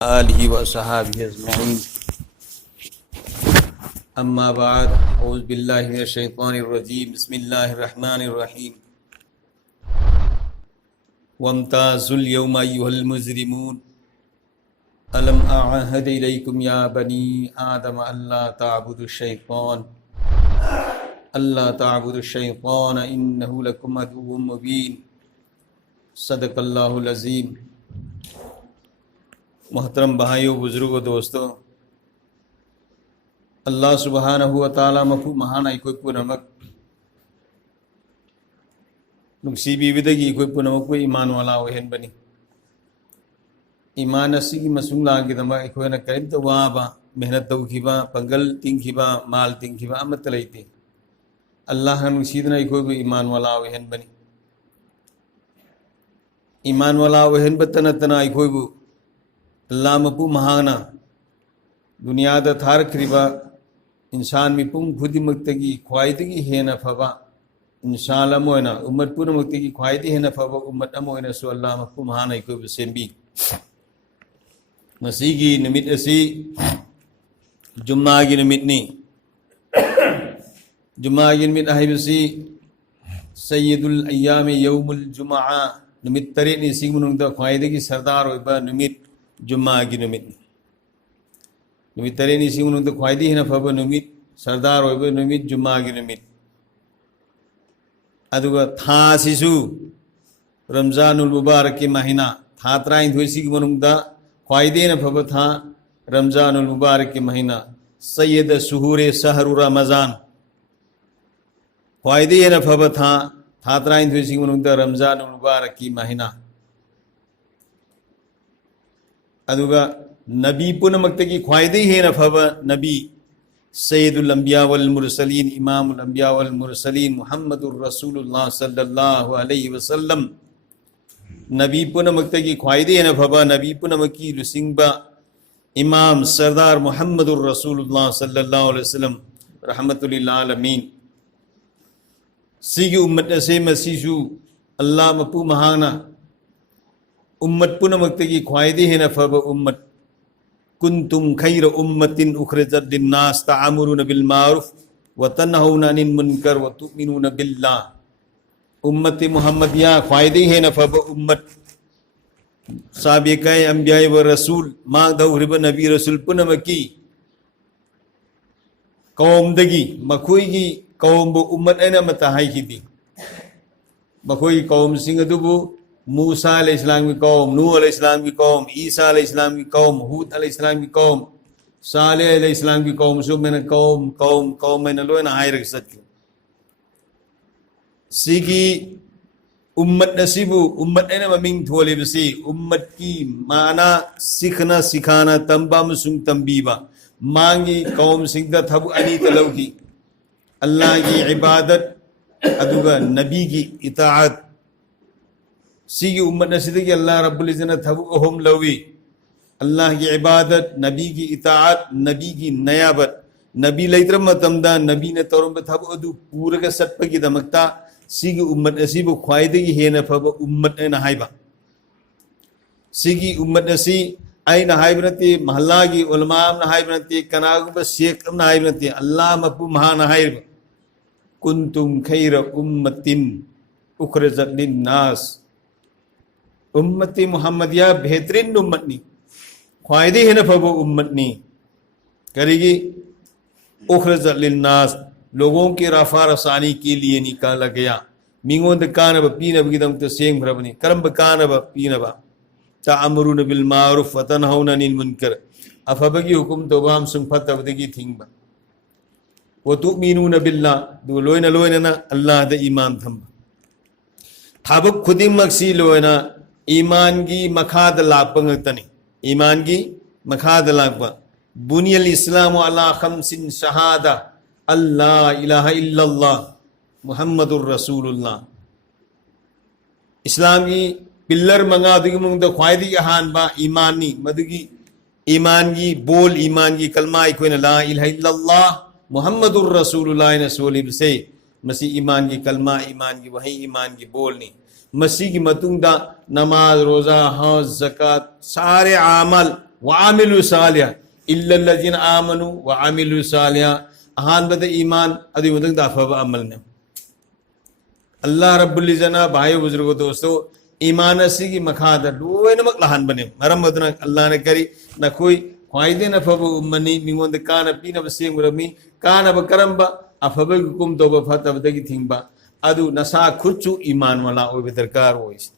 आलिहि व सहाबिहि अजमईन। अम्मा बाद, औज़ु बिल्लाहि मिनश शैतानिर रजीम। बिस्मिल्लाहिर रहमानिर रहीम। वम्ताज़ुल यौमा अय्युहल मुजरिमून अलम अअहद इलैकुम या बनी आदम अल्ला ताबुदुश शैतान इन्नहु लकुम अदुव्वुम मुबीन। सदक़ल्लाहुल अज़ीम। मोहतरम भाइयों, बुजुर्गों, दोस्तों, अल्लाह सुब्हानहु व तआला मफू महाना इकोई पुनमक नुक्सीबीबिदगी इकोई पुनमक को ईमान वाला वहन बनी ईमान असी मसूल लागिदमा इकोई न करीब तो वाबा मेहनत तौखिबा पंगल तिंखिबा माल तिंखिबा अमत लैते अल्लाह नुक्सीदना इकोई को ईमान वाला वहन बनी ईमान वाला वहन बतना तना इकोई को अल्लाह मफू महाना दुनियादा थारख्रिबा इंसान मिपुंग खुदिमक्तगी ख्वाइदगी हेना फबा इंसान अमोयना उम्मत पुनमक्तगी ख्वाइदी हेना फबा उम्मत अमोयना सो अल्लाह मफू महाना इकोई बसेंबी मसीगी निमित असी जुम्मागी निमितनी जुम्मागी निमित अहिबसी सय्यदुल अय्याम यौमुल जुम्आ निमित तरेनी सिगमुनुंगदा ख्वाइदगी सरदार होइबा निमित जुम्मागी निमित नुमित तरेनी सिगमुनुंगदा ख्वाइदी हेना फबा निमित सरदार होइबा निमित जुम्मागी निमित अदुगा था सिसु रमजानुल मुबारक की महीना था त्राइन धोइसी की मनुंगदा ख्वाइदे न फबा था रमजानुल मुबारक की महीना सैयद सुहूरे सहरु रमजान ख्वाइदे न फबा था त्राइन धोइसी की मनुंगदा रमजानुल मुबारक की महीना अदुगा नबी पुनमक्तगी ख्वाइदे हेना फबा नबी सैयदुल अंबिया वल मुरसलीन इमामुल अंबिया वल मुरसलीन मुहम्मदुर रसूलुल्लाह सल्लल्लाहु अलैहि वसल्लम नबी पुनमक्तगी ख्वाइदे हेना फबा नबी पुनमकी लुसिंगबा इमाम सरदार मुहम्मदुर रसूलुल्लाह सल्लल्लाहु अलैहि वसल्लम रहमतुल लिल आलमीन सिगी उम्मत से मसीसु अल्लाह मपू महाना उम्मत पुनमक्तगी ख्वाइदे हेना फबा उम्मत कुंतुम खैर उम्मतिन उखरिजत लिन्नास तअमुरुन बिल मारूफ व तनहौना अनिल मुनकर व तुमिनून बिल्लाह उम्मत मुहम्मदिया ख्वाइदे हेना फबा उम्मत साबिक़ै अंबिया व रसूल मां दौरिब नबी रसूल पुनमकी कौमदगी मखोइगी कौमबु उम्मत ऐना मता हाइखिदी मखोइ कौम सिंह अदुबु मूसा अलैहिस्सलाम की कौम, नूह अलैहिस्सलाम की कौम, ईसा अलैहिस्सलाम की कौम, हूद अलैहिस्सलाम की कौम, सालेह अलैहिस्सलाम की कौम सो मैंने कौम कौम कौम मैंने लो ना हाय रख सकते सीगी उम्मत नसीबु उम्मत ऐना ममिंग थोले बसी उम्मत की माना सीखना सिखाना तंबा मुसुंग तंबीबा मांगी कौम सिंगदा थबु अनी तलौगी अल्लाह की इबादत अदुगा नबी की इताअत सीगी उम्मत नसीदगी अल्लाह रब्बुल इज़्ज़त थबु अहम लवी अल्लाह की इबादत नबी की इताअत नबी की नयाबत नबी लैत्रम मतमदा नबी ने तौरम थबु अदु पूरे का सत्प की दमकता सीगी उम्मत नसीबु ख्वाइदगी हेना फबा उम्मत ऐना हाइबा सीगी उम्मत नसी ऐना हाइबनती महल्ला की उलमा न हाइबनती कनागु ब शेख न हाइबनती अल्लाह मपु महान हाइब कुंतुम खैर उम्मतिन उखरिजत लिन्नास उम्मती मुहम्मदिया बेहतरीन उम्मतनी ख्वाइदे हेना फबा उम्मतनी करेगी उखरिजत लिन्नास लोगों की रफा रसानी के लिए निकाला गया मिंगोंद कानब पीनब गिदम तो सेंग भरबनी करम कानब पीनब तअमुरुन बिल मारूफ व तनहौना अनिल मुनकर अफबगी हुकुम तो बाम सुन फतवदगी थिंगबा व तुमिनून बिल्लाह दो लोयना अल्लाह द ईमान थंबा थाबक खुदिमक सी लोयना ईमान की मखाद लापंगतनी ईमान की मखाद लाप बुनियल इस्लाम अला खमसिन शहादा अल्लाह इलाहा इल्लल्लाह मुहम्मदुर रसूलुल्लाह इस्लाम की पिल्लर मंगा दुगी मुंग द ख्वाइदी हान बा ईमानी मदुगी ईमान की बोल ईमान की कलमा इकोइन ला इलाहा इल्लल्लाह मुहम्मदुर रसूलुल्लाह ने सोलिब से मसी ईमान की कलमा ईमान की वही ईमान की बोलनी मसीह की मतुंगदा नमाज रोज़ा हज ज़कात सारे आमल व आमिलु सालिह इल्लल लजीना आमनु व आमिलु सालिह अहानबद ईमान अदुई मतंग अफब अमल ने अल्लाह रब्बुल इज़्ज़तना भाई बुजुर्गो दोस्तों ईमान असिगी मखाद लोइनमक लहान बने मरम मदुना अल्लाह ने करी नखोई ख्वाइदे नफब उम्मनी मिंगोंद काना पीनब सेंगुरमी काना बकरंबा अफब गुम तोब फतबदगी थिंगबा अदु नसा खुच्चु ईमान वाला ओबे दरकार होइस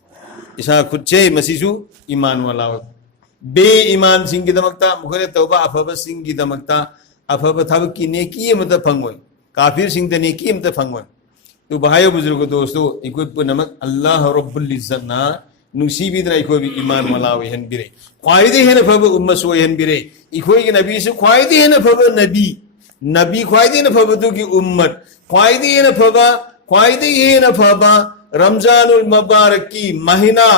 इसा खुच्चे मसीसु ईमान वाला बे ईमान सिंगी दमकता मुखरे तौबा अफब सिंगी दमकता अफब थब की नेकी मत फंगोय काफिर सिंग द नेकी मत फंगोय तो भाई बुजुर्ग दोस्तों इकोई पुनमक अल्लाह रब्बुल इज़्ज़तना नुसीबिदना इकोई ईमान वाला वेहन बिरे ख्वाइदे है न फब उम्मत वेहन बिरे इकोई के नबी से ख्वाइदे है न फब नबी नबी ख्वाइदे न फब तो की उम्मत ख्वाइदे है न फबा रमजानुल मुबारक की महीना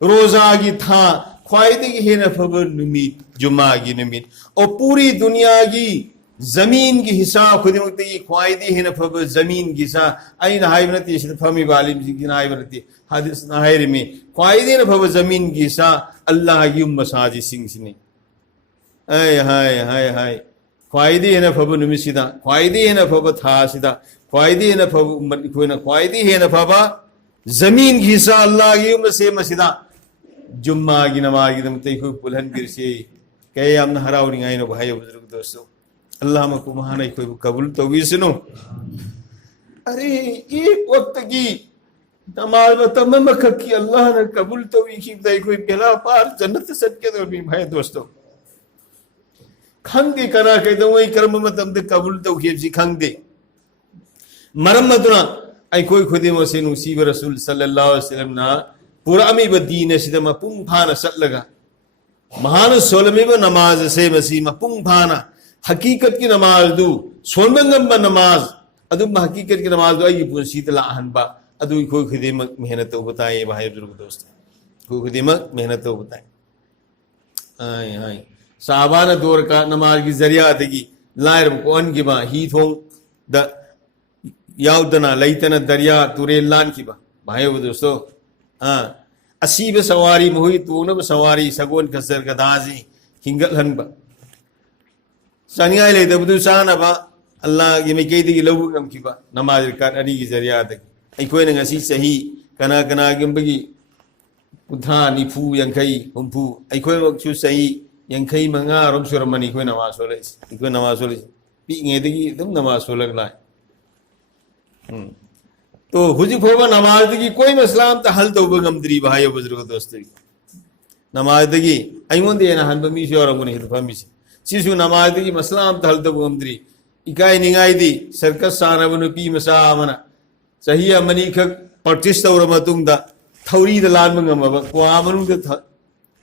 रोजा की था ख्वाइदे है न फब नुमित जुमा की नुमित और पूरी दुनिया की जमीन की हिसाब खुद मुक्ति ख्वाइदी है न फब जमीन की सा आई नहाइबनती फमी वालिम की नहाइबनती हदीस नहाइर में ख्वाइदी न फब जमीन की सा अल्लाह की मसाजी सिंह सिने ऐ हाय हाय हाय ख्वाइदी है न फब नुमिसिदा ख्वाइदी है न फब था सिदा ख्वाइदी है न फब उम्मत कोई न ख्वाइदी है न फब जमीन की सा अल्लाह की से मसिदा जुम्मा की नमाज की दमते को पुलहन गिरसे कहे हमने हरावनी आई नो भाई बुजुर्ग दोस्तों अल्लाह को महान कोई कबूल तो भी सुनो अरे एक वक्त की नमाज तमाम की अल्लाह ने कबूल तो भी की कोई पहला पार जन्नत सदके तो भी भाई दोस्तों खंग दे करा के तो वही कर्म में तम कबूल तो की जी खंग दे मरम मदना आई कोई खुदे मसे नसीब रसूल सल्लल्लाहु अलैहि वसल्लम ना पूरा अमी बदीन सिदा मपुंग फाना सल्लगा महान सोलमी नमाज से मसी मपुंग फाना हकीकत की नमाज दू सोनबंगम नमाज अदुम हकीकत की नमाज दो आई पुंसीत लाहनबा अदु कोई खुदेमक मेहनत तो बताए भाई बुजुर्ग दोस्त कोई खुदेमक मेहनत तो बताए आय हाय साहबान दौर का नमाज की जरिया देगी लायर कोन की बा ही थों द याउदना लैतना दरिया तुरे लान की बा भाई दोस्तों हां असीब सवारी मोहि तोनब सवारी सगोन कसर का दाजी हिंगल हनबा सनिया ले दबदु सानबा अल्लाह की मैकेदी लबु नमकिबा नमाज का अरी की जरिया तक अखोन ngasi सही कना कना गिंबगी कुथा निफु यंखई हुंफु अखोन वक्सु सही यंखई मंगा रोम सुरमनी कोई नमाज सोले कोई नमाज सोले पी ngeदगी एकदम नमाज सोलग लाए तो हुजी फोबा नमाज की कोई मसला त हल तो गमद्री भाई बुजुर्ग दोस्तों नमाज की अइमोंदे ना हन बमी शोरगुन हित फमी सिसु नमाज की मसला हल तो गमद्री इकाई निगाई दी सर्कस सानबनु पी मसा मना सही मनी खक प्रैक्टिस तौर मतुंगदा थौरी द लान मंगमबा क्वा मनुंग द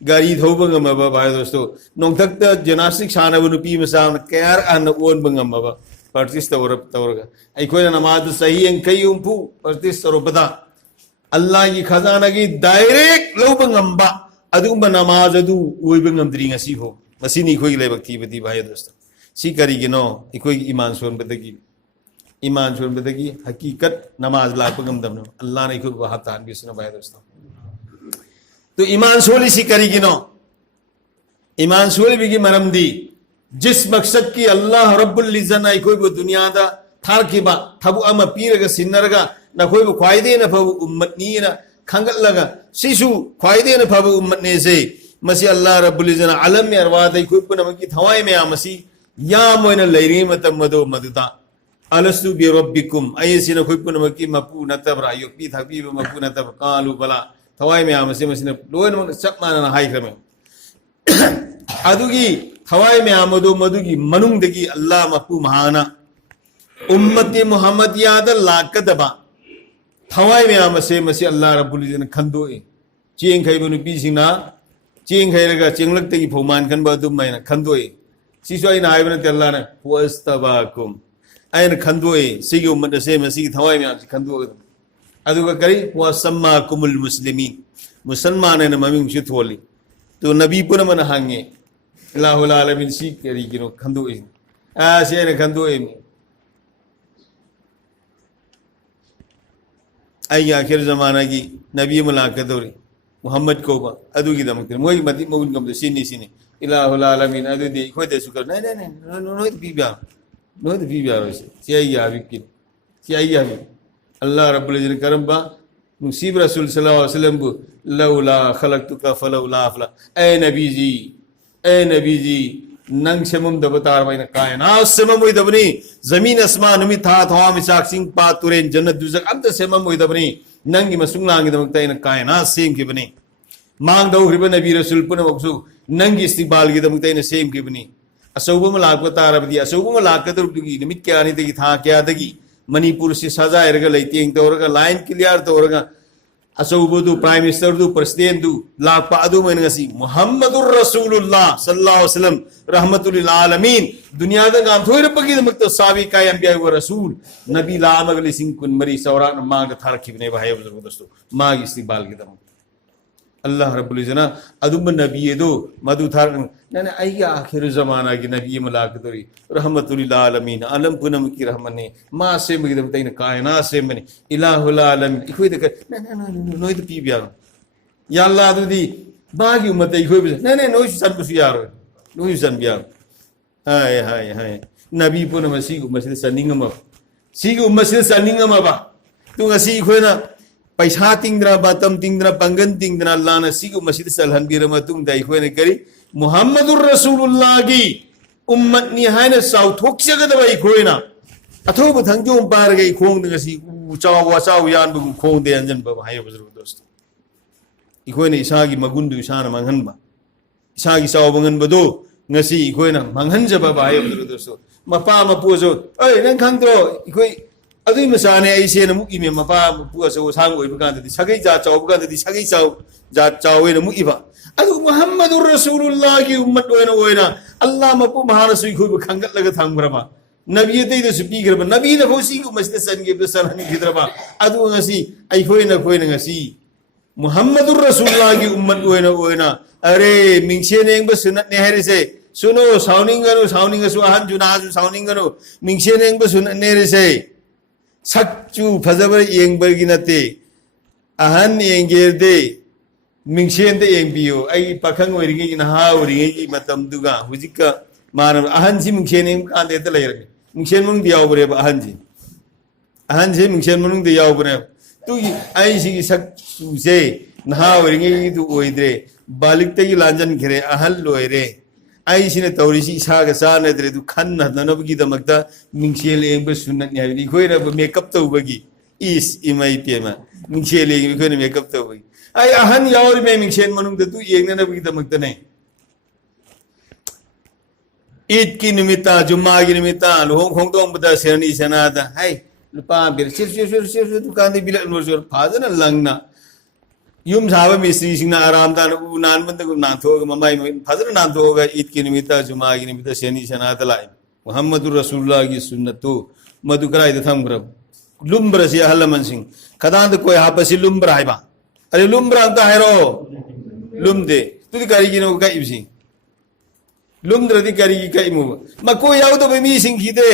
गाड़ी थौबा ngमबा भाई दोस्तों नोंथक जिम्नास्टिक सानबनु पी मसा कयार अन ओन बंगमबा प्रैक्टिस तौरगा अखोन नमाज सही अंकई उम्फू प्रैक्टिस तौरबदा अल्लाह की खजाना की डायरेक्ट लौबा ngamba अदुगुंबा नमाज अदु ओइबा ngमद्री ngasi हो मसीनी खोई लेबक्ती बदी भाई दोस्तों सी करिगिनो इकोई ईमान सोन बदगी हकीकत नमाज लाप गमदम अल्लाह ने इकोई वहाब तान भी सुना भाई दोस्तों तो ईमान सोली सी करिगिनो ईमान सोली भी की मरम दी जिस मकसद की अल्लाह रब्बुल इज़्ज़त इकोई वो दुनिया दा थार की बा थबु अमा पीरगा सिन्नरगा न कोई वो ख्वाइदे न फबु उम्मत नी ना खंगल लगा सिसु ख्वाइदे न फबु उम्मत ने से मसी अल्लाह रब्बुल इज़्ज़त आलम में अरवाद इकोई पुनम की थवाई में आ मसी या मोइना लैरी मतम मदो मदुता अलस्तु बि रब्बिकुम अयसिन कोई पुनम की मपू नतबरा योपी थबी मपू नतब कालू बला थवाई में आ मसी मसी लोन सब माना हाई क्रम अदुगी थवाई में आमदो मधुगी मनुंगदगी अल्लाह मपू महाना उम्मती मुहम्मदियाद लाकदबा थवाई में आमसे मसी अल्लाह रब्बुल इज़्ज़त खंदोए चेंग खैबो नुपीसिंगना चेंग खैरगा चेंगलक्तगी फौमान खनबा दुम मैना खंदोए सिसु आइना हाइबना ते अल्लाह ने वस्तबाकुम आइना खंदोए सिगी उम्मत से मसी थवाई में आमसे खंदोए अदुगा करी वसम्माकुमुल मुस्लिमीन मुसलमान ने ममिंग शिथोली तो नबी पुनमन हांगे अल्लाहुल आलमीन सी करी किनो खंदोए आसे ने खंदोए आई आखिर जमाना की नबी मुलाकात हो रही मोहम्मद को अदुगी दमक मोई मती मगुन कम सिनी सिनी ilahul alamin adudi khoi de sukar nai noi bibya noi bibya ro si ai ya bi si ai ya bi Allah rabbul alamin karamba musib rasul sallallahu alaihi wasallam bu laula khalaqtuka falaula afla ay nabi ji nang semum da batar baina kaina semam oi dabni zamin asman mi tha thawa mi sak sing pa turen jannat duzak amta semam oi dabni nang gi masung lang gi damak taina kaina sem ki bani mang dau riba nabi rasul puna baksu nang gi istiqbal gi damak taina sem ki bani asawba malak batar abdi asawba malak ka dur gi nimit kya ni de tha kya de gi manipur se saza erga leiteng torga line clear torga asawbudu prime minister du president du lakpa adu men ngasi muhammadur rasulullah sallallahu alaihi wasallam rahmatul lil alamin dunia da gam thoira pagi mak to sabi kai anbiya wa rasul nabi la magali sing kun mari sawra ma ga thar khibne ba hay buzurg dosto ma gi istiqbal gi dam allah rabbul izna adum nabi edo madu thar nane ai ga akhir zamana gi nabi malak dori rahmatul lil alamin alam punam ki rahmane ma se magi dam taina kaina se mani ilahul alamin ikoi de noi de pibya ya allah adu di bagi umat ikoi bi nane noi san bu yaro noi san biya hai nabi punam si gu masjid saningama si gu masjid saningama ba tu ngasi ikoi na paisa tingdra batam tingdra pangan tingdra Allah na sigu masjid salhan birama tung dai khoi ne kari muhammadur rasulullah gi ummat ni haina sau thok chaga da bai khoi na atho bu thang jom par gai khong de si chaw wa chaw yan bu khong de anjan ba hayo buzur dost ikhoi ne isa gi magundu isa na manghan ba isa gi chaw bangan ba do ngasi ikhoi na manghan ja ba hayo buzur dost mapa ma pu zo ai nang khang tro ikhoi adui masane ai se na muki me mapa pu aso sang oi bukan di sagai ja chaw bukan di sagai chaw ja chaw we na muki ba adu muhammadur rasulullah ki ummat we na allah ma pu mahana sui khoi khangat laga thang brama nabi te de supi graba nabi na hosi ku masjid san ge de san ni gidraba adu ngasi ai khoi na ngasi muhammadur rasulullah ki ummat we na are mingse neng ba sunat ne hari se suno sauning su ahan juna ju sauning ganu mingse neng ba sunat ne re se sakju phajaba yengbargi nate ahan yengerde mingsen de yengbiyo ai pakhang oringi na ha oringi ki matam duga hujika man ahan ji mingsen eng kan de layar mingsen mung diaw bre ahan ji mingsen mung de yaw bre tu ai ji sakju se na ha oringi du oidre balik te lanjan gire ahal loire ai sine taurisi sa ga sa na dre du khan na na bagi da magda mingshel eng ba sunat ni abi khoi ra makeup to bagi is imai pema mingshel eng khoi na makeup to bagi ai ahan yaur me mingshel manung da tu eng na bagi da magda nei id ki nimita jumma ki nimita lohong khong tong bada serni sana da hai lupa bir sir dukan de bilal nur jor phajana langna yum sahaba misri singna aram dan u nan band ko nan thog mamai fajr nan thog id ki nimita juma ki nimita seni sanat lai muhammadur rasulullah ki sunnatu madukrai da thamgra lumbra si halaman sing kadan ko hapasi lumbra hai ba are lumbra ta hero lumde tudi kari ki no ka ibsi lumdra di kari ki kai mu ma ko yaw do mi sing khide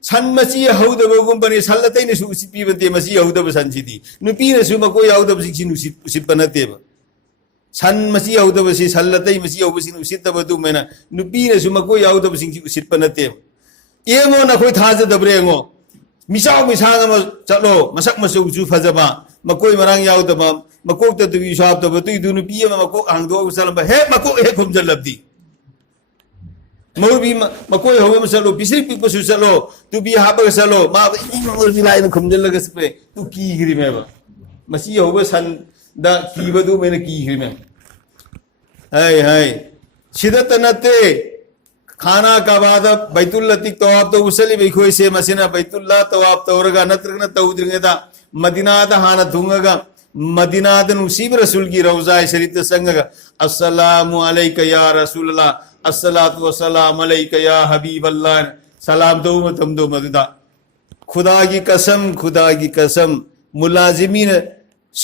sanmachi hauda bagum bani sallatai ne su sipi bante masi hauda basanjidi nupi ne su ma ko hauda basiksi nu sit panate ba sanmachi hauda basi sallatai masi hauda basin usit tabadu mena nupi ne su ma ko hauda basiksi usit panate emo na koi thaja dabre ngo misang ma chalo masak masu ju phajaba ma koi marang hauda ba ma ko ta tu shab ta tu du nupi ma ko angdo salam ba he ma ko he khum jalabdi Maubi makoi hawa masalo bisri pipa susalo tu bi haba salo ma maubi lai na khumjal laga spe tu ki giri me ba masi hawa san da ki badu me na ki giri me hai sidatanate khana ka bada baitul latik tawab to usali be khoi se masina baitullah tawab tawraga natrna tawdringa da madina da hana thunga madina da nusib rasul ki rawza sharif sangaga assalamu alayka ya rasulullah अस्सलातु वस्सलाम अलैका या हबीब अल्लाह सलाम दो मतम दो मददा खुदा की कसम मुलाजिमीन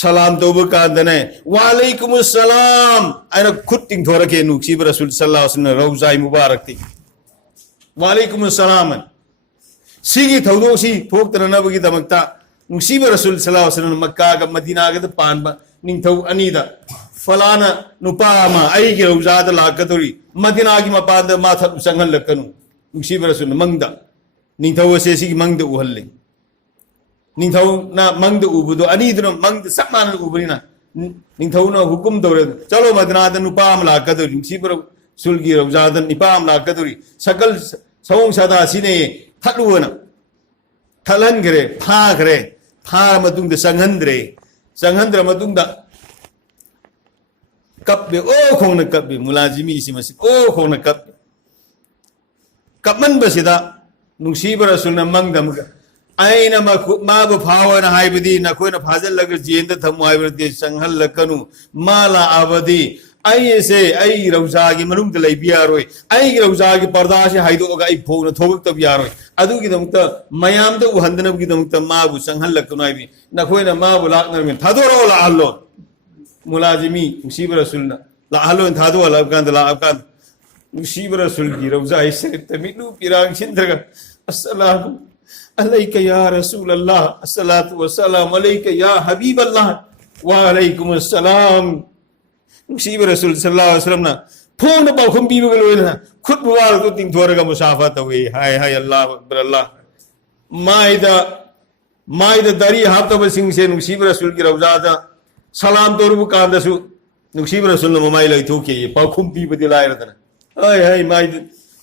सलाम दो बकादने वालेकुम अस्सलाम अन खुटिंग थोरा के नुक्सीब रसूल सल्लल्लाहु अलैहि वसल्लम रौजाई मुबारक थी वालेकुम अस्सलाम सिगी थौदो सी फोक तरनबगी दमकता नुक्सीब रसूल सल्लल्लाहु अलैहि वसल्लम मक्का का मदीना का पानबा निंथौ अनीदा फलाना नुपामा आई के रौजाद लाकदोरी मदीना की मपान माथा संगल लकनु नुसीब रसूल मंगद निंथौ से सी मंगद उहल्ले निंथौ ना मंगद उबुदो अनीदनो मंगद समान उबरिना निंथौ ना हुकुम दौरे चलो मदीना द नुपाम लाकदोरी नुसीब रसूल की रौजाद निपाम लाकदोरी सकल सौंग सदा सिने थलुवना थलन करे फा मतुंग द संगंद्र मतुंग द कब्बे ओ खोंग कब्बे मुलाजिमी इसी मसी ओ खोंग कब्बन बसिदा नुसीब रसूल मंगदम आईना माबु फावना हाइबदी नखोना फाजल लगर जेंद थमु हाइबदी संहल लकनु माला आबदी आई से आई रौजा की मनुंग द लैबियारोय आई रौजा की पर्दा से हाइदोगा आई फोन थोगक तब यारोय अदु की दमुक्त मयाम द उहंदनब की दमुक्त माबु संहल लकनु हाइबी नखोना माबु लाकनर में थादोरो ला अल्लो मुलाजिमी मुसीब रसूल लाहलो थादो अफगान अफगान मुसीब रसूल की रौजा शरीफ तमिलु पिरांग सिंद्रगा अस्सलामु अलैका या रसूल अल्लाह अस्सलातु वस्सलाम अलैका या हबीब अल्लाह व अलैकुम अस्सलाम मुसीब रसूल सल्लल्लाहु अलैहि वसल्लम ना फोन पाखुम पीबग लोइना खुद बुवार तो तिंथोरगा मुसाफा तवे हाय अल्लाह अकबर अल्लाह माइदा दरी हातब सिंह से मुसीब रसूल की रौजा दा सलाम तोरबु कांदसु नुसीब रसूल ममाई लैथोके पाखुम पीबदि लायरदना हाय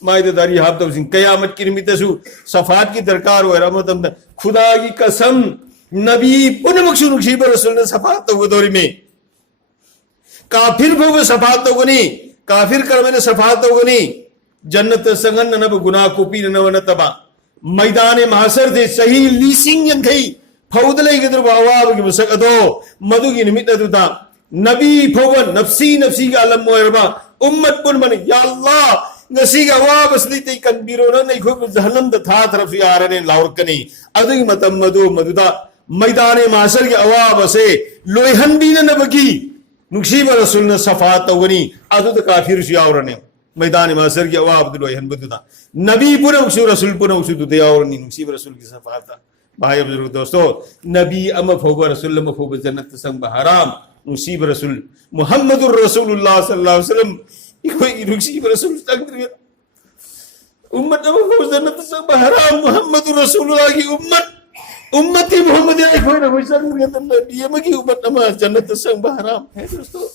माइद दारी हाबतब सिंह कयामत की निमित्तसु सफात की दरकार होरा मतम खुदा की कसम नबी पुनमक्सु नुसीब रसूल ने सफात तोगदोरी में काफिर भव सफात तोगनी काफिर कर्मने सफात तोगनी जन्नत संगन नब गुनाह कोपी नवन तबा मैदान महशर दे सही लीसिंग यंखई फौदले गदर बावाब की मसक अदो मधु की निमित्त दुदा नबी फौवन नफ्सी का अलम मोयरबा उम्मत पुन मन या अल्लाह नसी का वाब असली ते कंबीरो न नहीं खूब जहन्नम द था तरफ यार ने लाउरकनी अदु की मतम मधुदा मैदान माशर के अवाब से लोहन भी न बकी नुसीब रसूल ने सफात तवनी अदु द काफिर यावरने मैदान माशर के अवाब द लोहन बदुदा नबी पुन रसूल पुन दु यावरनी नुसीब रसूल की सफात भाई बुजुर्ग दोस्तों नबी अम फोब रसूल अम फोब जन्नत संग हराम मुसीब रसूल मुहम्मदुर रसूलुल्लाह सल्लल्लाहु अलैहि वसल्लम कोई मुसीब रसूल संग उम्मत अम फोब जन्नत संग हराम मुहम्मदुर रसूलुल्लाह की उम्मती मोहम्मद कोई ना कोई संग नबी अम की उम्मत अम जन्नत संग हराम है दोस्तों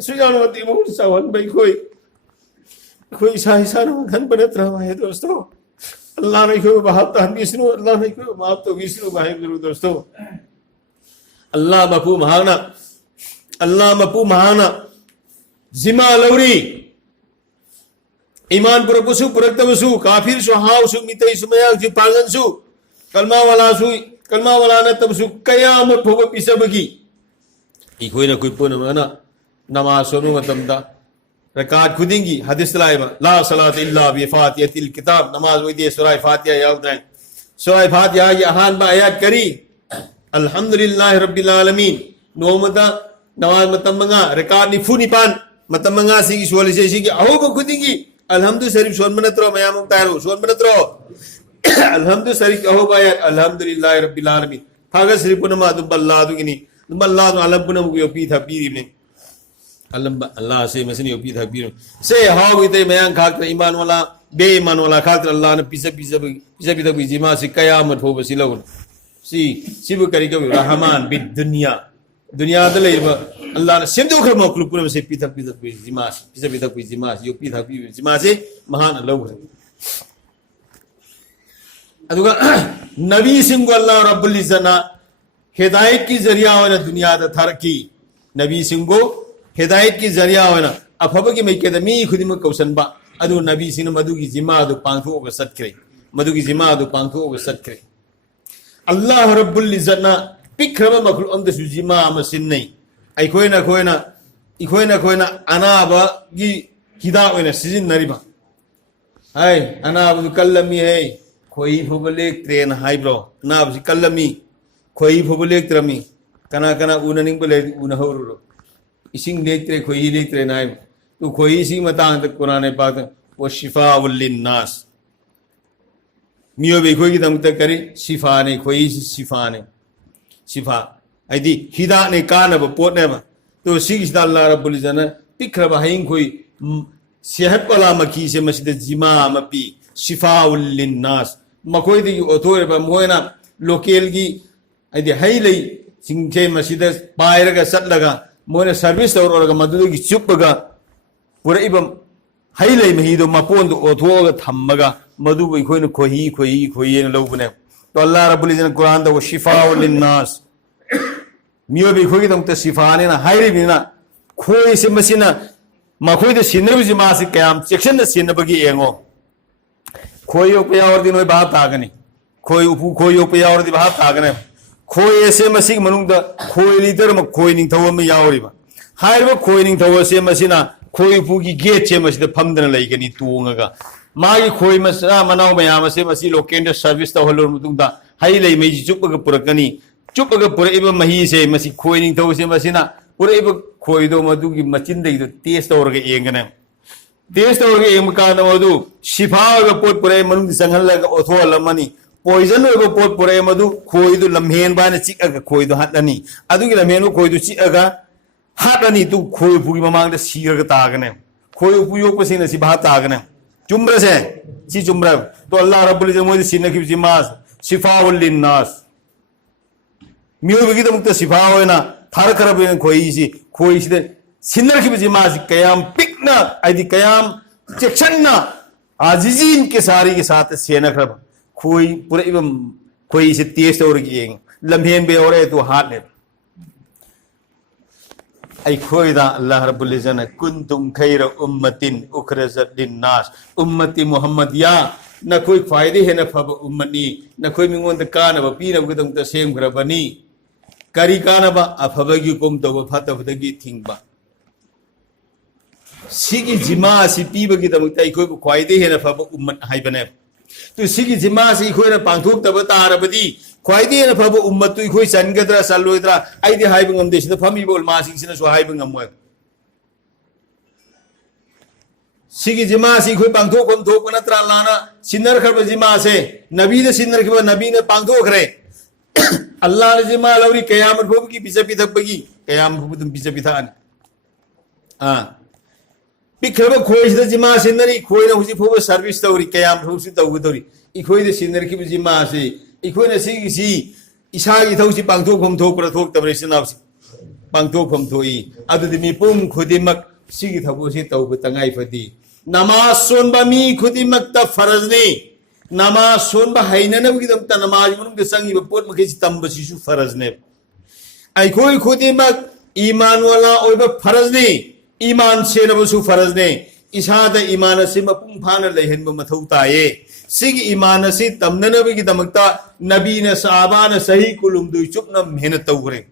सुजानवती मोहन सावन भाई कोई साहिसान घन बनत रहा है दोस्तों अल्लाह ने कोई बहाव तो हम विष्णु अल्लाह ने कोई बहाव तो विष्णु भाई दोस्तों अल्लाह मपू महाना जिमा लौरी ईमान पुरपुसु पुरक्तमसु काफिर सु हाव सु मितई सुमया जि पांगन सु कलमा वाला न तबसु कयामत फोब पिसबगी इखोय न कोई पुन मना नमाज सोनु मतमदा रकात खुदिंगी हदीस लाइबा ला सलात इल्ला बि फातिहतिल किताब नमाज वदी सूरह फातिहा यावदाय सूरह फातिहा की अहान बा आयत करी अल्हम्दुलिल्लाह रब्बिल आलमीन नोमदा नमाज मतमंगा रकात निफु निपान मतमंगा सी सोले से सी की अहो खुदिंगी अल्हम्दु शरीफ सोन मनत्रो मयाम तारो सोन मनत्रो अल्हम्दु शरीफ अहो बायत अल्हम्दुलिल्लाह रब्बिल आलमीन फागा शरीफ नमा दुबल्लादु गिनी दुबल्लादु अलम पुनम को पी था पीरी ने अल्लाह से मसनी ओपी था पीर से हाउ इते मयांग खाक ईमान वाला बे ईमान वाला खाक अल्लाह ने पिसे तक जिमा से कयामत हो बसिलो सिबु करी को रहमान बि दुनिया द लेबा अल्लाह ने सिंधु खर मखलुक पुन से पिता जिमा पिसे जिमा यो पी था जिमा से महान लौ अदुगा नबी सिंह को अल्लाह रब्बुल इज्जत हिदायत की जरिया होना दुनिया द थरकी नबी सिंह को हिदायत की जरिया होना अफब की मैके मी खुदिम कौसनबा अदु नबी सिंह मधु की जिमा दु पांथो ग सत्क्रे मधु की जिमा दु पांथो ग सत्क्रे अल्लाह रब्बुल इज्जत ना पिक्रम मखलु अंद सु जिमा मसिन नहीं इखोयना अनाबा की हिदा होना सिजिन नरिबा हाय अनाबु कल्लमी है खोई फुबलेक ट्रेन हाय ब्रो अनाब सि कल्लमी खोई फुबलेक त्रमी कना उननिंग बले उनहरुरो इसिंग लेक्त्रे खोई लेक्त्रे नाय तो खोई सी मतांग तक कुरान पाक वो शिफाउल लिन्नास मियो बे खोई की दमत करे शिफा ने खोई शिफा ने शिफा आदि हिदा ने कानब पोट ने तो सिगिसदा अल्लाह रब्बुल इज्जत ने पिखरबा हयिंग कोई सेहत वाला मकी से मस्जिद जिमा मपी शिफाउल लिन्नास मकोई दी ओथोरेबा मोयना लोकल की आदि हई लई सिंचे मस्जिद पायरगा सटलगा मोने सर्विस तौरगा मदुगी चुपगा पूरा इबम हई लई महीदो मपोंदो ओथोगा थम्मगा मदुबो इखोइन खोही खोही खोही न लौबने तो अल्लाह रब्बुल इज्जत कुरान दा शिफाउल लिन्नास मियो भी खोगी दम ते शिफाने ना हाइरी बिना खोई से मसिना मखोई दे सिनरबि जिमा से कयाम सेक्शन द सिनबगी एंगो खोई उपया और दिन बात तागनी खोई उपु खोई उपया और दी बात तागने खोई ऐसे मसी मनुंग द खोई लीडर म खोई निंग थव में यावरिबा हाइबो खोई निंग थव से मसिना खोई उपु की गेट से मसिद फमदन लइगनी तुंगगा मागी खोई मसा मनाव मयाम से मसी लोकेंड सर्विस तो हलोर मुतुंदा हाई लई मेजी चुपग पुरकनी चुपग पुरइब मही से मसी खोई निंग थव से मसिना पुरइब खोई दो मदुगी मचिन दई दो टेस्ट तौरगे एंगने टेस्ट तौरगे एंग कान मदु शिफागा पोट पुरे मनुंग संगलगा ओथोलमनी पॉइजन होइबो पोट पुरे मदु खोई दो लमहेन बाने चिकगा खोई दो हटनी अदुगी लमहेन खोई दो चिकगा हटनी तु खोई पुगी ममांग द सीरगा तागने खोई उपयोग पसिन सि भा तागने चुम्ब्र से ची चुम्ब्र तो अल्लाह रब्बुल इज्जत मोदि सिनकी जिमास शिफाउल लिन्नास मियो बगी द मुक्त शिफा होइना थार खरबेन खोई से सिनर की जिमास कयाम पिकना आदि कयाम चेक्शनना आजिजीन के सारी के साथ सेना खरब खोई पूरे इबम खोई से तेज और की लम्हेन बे और तो हाथ ने आई खोई दा अल्लाह रब्बुल इज्जत ने कुंतुम खैर उम्मतिन उखरजत लिन्नास उम्मती मोहम्मद या न कोई फायदे है न फब उम्मनी न कोई मिंगोन द कान ब पीन ब गदम त सेम खरबनी करी कानबा अफबगी कुम तो फतबदगी थिंगबा सिगी जिमा सि पीबगी दमता इखोय ख्वाइदे हेन फब उम्मत हाइबने तो सिगी जिमा सि इखोय पांथोक तब तारबदी ख्वाइदे हेन फब उम्मत तो इखोय सनगद्रा सलोइद्रा आइदे हाइब ngam देसिदा फमी बोल मासिंग सिना सो हाइब ngam सिगी जिमा सि इखोय पांथोक हम थोक नत्रा लाना सिनर खब जिमा से नबी ने सिनर खब नबी ने पांथोक रे अल्लाह ने जिमा लौरी कयामत भोब की बिचा पिथबगी कयामत भोब तुम बिचा पिथान पिखरब खोई से जिमा सिनरी खोई न हुसी भोब सर्विस तौरी कयामत भोब सि तौग तौरी इखोई दे सिनर की जिमा से इखोई न सी इसा की थौसी पांगथोक हम थोक प्र थोक तबरे सिनाव पांगथोक हम थोई अदुदि मी पुम खुदिमक सिगी थबो सि तौग तंगाई फदी नमाज सोनबा मी खुदिमक त फरज ने नमाज सोनबा हाइननबगिदम त नमाज मुनुंग संगी पोट मखेसि तंबसिसु फरज ने आइखोई खुदिमक ईमान वाला ओइबा फरज ने ईमान सेनबसु फरज ने इसाद ईमान से मपुंग फाना लेहन मथौ ताये सिगी ईमान से तमननबगिदमक्ता नबी ने सहाबा ने सही कुलुम दुई चुपना मेहनत तौरे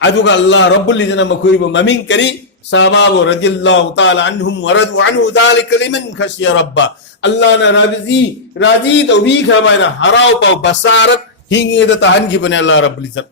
अदुगा अल्लाह रब्बुल इज्जत मखोइब ममिंग करी सहाबा रदियल्लाहु ताला अन्हुम वरदु अन्हु दालिक लिमन खशिया रब्बा अल्लाह ने राजी तो भी खबाइना हराव पाव बसारत हिंगे द तहन की बने अल्लाह रब्बुल इज्जत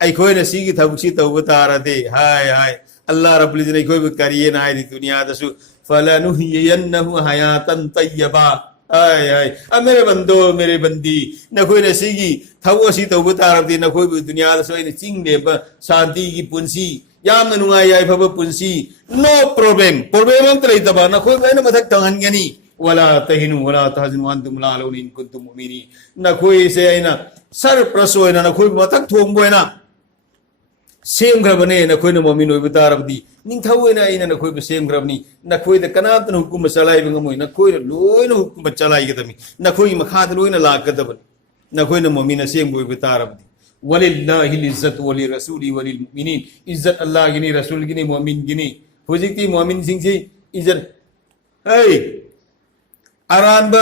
आई कोई ने सीगी थबुची तौबतार दे हाय हाय अल्लाह रब्बुल इज्जत कोई भी करिए ना आई दुनिया दसु फलनुहियन्नहु हयातन तय्यबा हाय हाय अब मेरे बंदो मेरे बंदी न कोई ने सीगी थबुसी तौबतार दे न कोई भी दुनिया दसु इन चिंग ने शांति की पुंसी याम नुंगाई याय फब पुंसी नो प्रॉब्लम हम तरेतबा न कोई मैंने मथक तंगनगनी वला तहिनु वला तहजनु अंतुम ला लौन इन कुंतुम मुमिनी न कोई से आइना सर प्रसोयना न कोई मतक थोंबोयना सेम ग्रबने न कोई न मोमिन ओइ बतारबदी निंग थौयना आइना न कोई सेम ग्रबनी न कोई द कनातन हुकुम चलाई बंगमोय न कोई लोयन हुकुम चलाई गदमी न कोई मखाद लोयन लागदब न कोई न मोमिन सेम ओइ बतारबदी वलिल्लाहि इज्जत वलि रसूली वलिल मुमिनीन इज्जत अल्लाह गिनी रसूल गिनी मोमिन गिनी हुजिकती मोमिन सिंगसी इज्जत ए अरानब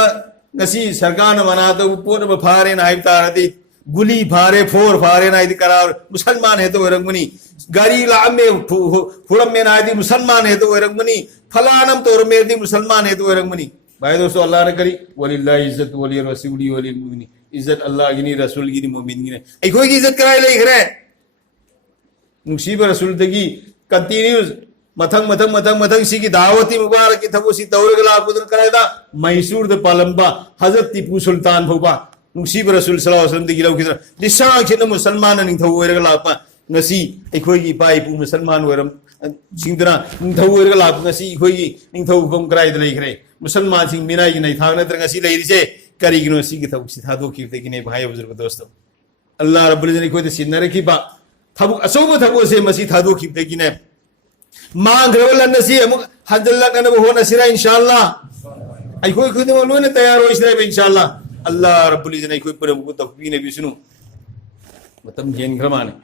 नसी सरकार मना तो पोट फारे नाइब तारदी गुली फारे फोर फारे नाइद करार मुसलमान है तो रंगमनी गाड़ी लामे फुरम में नाइदी मुसलमान है तो रंगमनी फलानम तो मेरदी मुसलमान है तो रंगमनी भाई दोस्तों अल्लाह ने करी वलिल्लाहि इज्जत वलि रसूली वलिल मुमिनीन इज्जत अल्लाह गिनी रसूल गिनी मोमिन गिनी आई कोई की इज्जत कराई ले खरे मुसीब रसूल दगी कंटिन्यूस मथंग सिगी दावती मुबारक की थबो सि तौरगला पुदर करायदा मैसूर द पालंबा हजरत टीपू सुल्तान भोबा नुसीब रसूल सल्लल्लाहु अलैहि वसल्लम दिगिलाव किदर दिशा खिन मुसलमान निंग थौ ओरगला पा ngasi ꯑꯩꯈꯣꯏꯒꯤ ꯏꯄꯥ ꯏꯄꯨ ꯃꯨꯁꯜꯃꯥꯟ ꯑꯣꯏꯔꯝ ꯁꯤꯡꯗꯅ ꯅꯤꯡꯊꯧ ꯑꯣꯏꯔꯒ ꯂꯥꯛꯄ ꯉꯁꯤ ꯑꯩꯈꯣꯏꯒꯤ ꯅꯤꯡꯊꯧꯐꯝ ꯀꯗꯥꯏꯗ ꯂꯩꯈ꯭ꯔꯦ ꯃꯨꯁꯜꯃꯥꯟꯁꯤꯡ ꯃꯤꯅꯥꯏꯒꯤ ꯅꯩꯊꯥꯛ ꯅꯠꯇ꯭ꯔꯒ ꯉꯁꯤ ꯂꯩꯔꯤꯁꯦ ꯀꯔꯤꯒꯤꯅꯣ ꯁꯤꯒꯤ ꯊꯕꯛꯁꯤ ꯊꯥꯗꯣꯛꯈꯤꯕꯗꯒꯤꯅꯦ ꯚꯥꯏ ꯍꯧꯖꯔꯕ ꯗꯣꯁꯇꯣ ꯑꯜꯂꯥꯍ ꯔബ്ꯕꯨꯜ ꯏꯖꯖꯠꯅ ꯑꯩꯈꯣꯏꯗ ꯁꯤꯟꯅꯔꯛꯈꯤꯕ ꯊꯕꯛ ꯑꯆꯧꯕ ꯊꯕꯛ ꯑꯁꯦ ꯃꯁꯤ ꯊꯥꯗꯣꯛꯈꯤꯕꯗꯒꯤꯅꯦ ꯃꯥꯡꯈ꯭ꯔꯕ ꯂꯟ ꯑꯁꯤ ꯑꯃꯨꯛ ꯍꯟꯖꯤꯜꯂꯛꯅꯕ ꯍꯣꯠꯅꯁꯤꯔꯥ ꯏꯟꯁꯥꯑꯜꯂꯥ ꯑꯩꯈꯣꯏ ꯈꯨꯗꯤꯡꯃꯛ ꯂꯣꯏꯅ ꯇꯌꯥꯔ ꯑꯣꯏꯁꯤꯔꯥ ꯏꯟꯁꯥꯑꯜꯂꯥ ꯑꯜꯂꯥꯍ ꯔब्ꯕꯨल ꯏꯖꯖꯠꯅ ꯑꯩꯈꯣꯏ ꯄꯨꯝꯅꯃꯛꯄꯨ ꯇꯧꯕꯤꯅꯕꯤꯁꯅꯨ ꯃꯇꯝ ꯍꯦꯟꯈ꯭ꯔ ꯃꯥꯜꯂꯦ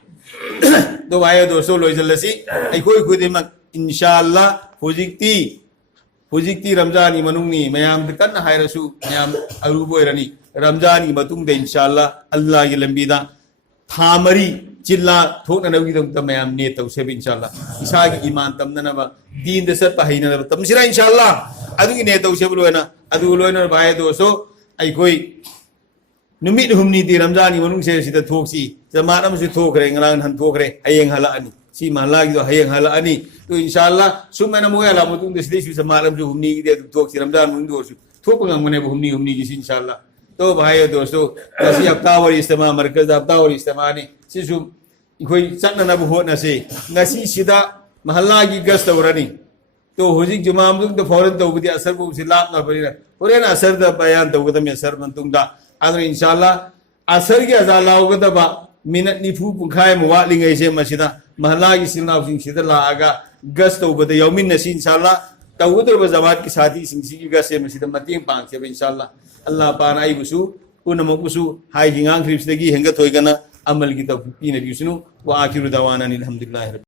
दो भाई दोस्तों लोइजल्लसी अखोई खुदिमक इंशाअल्लाह हुजिक्ति रमजान की मनुंगनी मयाम कन्न हायरसु मयाम अरुबोयरनी रमजान की मतुंग इंशाअल्लाह अल्लाह की लंबीदा थामरी चिल्ला थोननबगीदमत मयाम ने तौसेब इंशाअल्लाह इसागी ईमान तमननब दीन द सत हाइननब तमसिरा इंशाअल्लाह अदुगी ने तौसेब लोयना अदु लोयना भाई दोस्तों अखोई नुमित हुमनी दी रमजान की मनुंग से सिदा थोक्सी जमात अमसु थोखरे ngran han thokre hayeng halani si malagi do hayeng halani to inshallah sumena mo yala mutung de sidi jamaat amsu humni de thoksi ramadan mun do su thokang mane humni gi inshallah to bhai dosto kasi hafta wari istema markaz hafta wari istema ni sisu ikoi chatna na bu hotna se ngasi sida mahalla gi gas tawrani to hojik juma mutung de foreign to budi asar bu silap na bari foreign asar da bayan to gudam asar mantung da adro inshallah asar gi azala ugada minute निफू पुखाय मुवालिंगै से मसिदा महल्ला की सिलनाव सिंह सिदा लागा गस तौबद यौमिन नसी इंशाल्लाह तौदरब जमात की साथी सिंह की गस से मसिदा मतिंग पांगसे इंशाल्लाह अल्लाह पान आई बुसु पुनमकुसु हाय हिंगांग क्रिप्स दगी हेंगा थोयगना अमल की तौफीक नबी सुनु व आखिरु दवाना अल्हम्दुलिल्लाह।